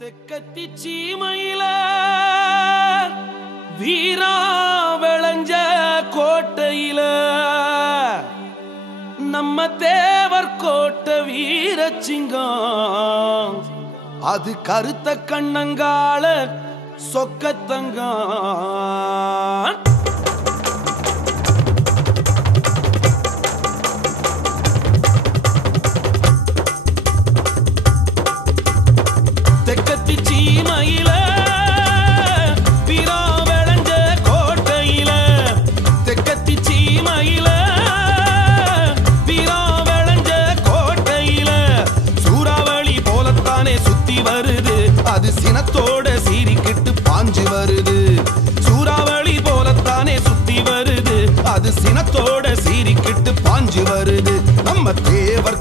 தெக்கத்தி சீமையில வீரா விளைஞ்ச கோட்டையில நம்ம தேவர் கோட்டை வீரசிங்கம் அது கருத்த கண்ணங்கால சொக்கத்தங்கம் தெக்கத்தி சீமையில வீரா விளைஞ்ச கோட்டையில தெக்கத்தி சீமையில வீரா விளைஞ்ச கோட்டையில சூறாவளி போலத்தானே சுத்தி வருது அது சினத்தோட சீறிக்கிட்டு பாஞ்சு வருது சூறாவளி போலத்தானே சுத்தி வருது அது சினத்தோட சீறிக்கிட்டு பாஞ்சு வருது நம்ம தேவர்